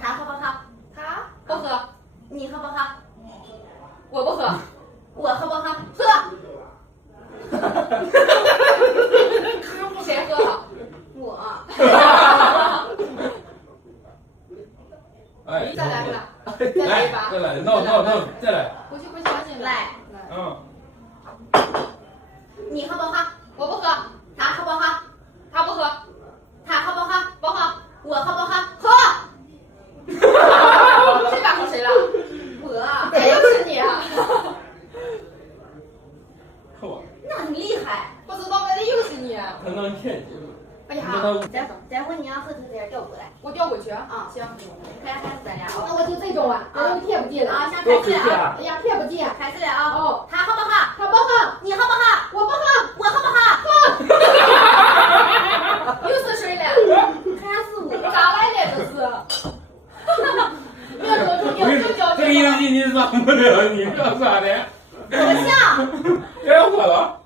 他喝不喝？他不喝。你喝不喝？我不喝。我喝不喝？喝。谁喝了？我。哎，再来一把，再来一把，再来 ，no，再来。不去不相信了。来，嗯。你喝不喝？我不喝。他喝不喝？他不喝。他喝不喝？不喝。我喝不喝？喝。这把喝谁了？我。哎，又是你啊！喝我。那你厉害。不知道，哎，又是你。他能骗你。哎呀，再问你要喝，这边调过来。我调回去啊，行。开始咱俩那我就这种啊，我就骗不进了。啊，先开始了啊！哎呀，骗不进。开始了啊！哦，他喝不喝？他不喝。你喝不喝？我不喝。我喝不喝？喝。又是谁了？还是我。咋来的这是？别说出这个游戏你上不了，你不要耍的。我像。别喝了。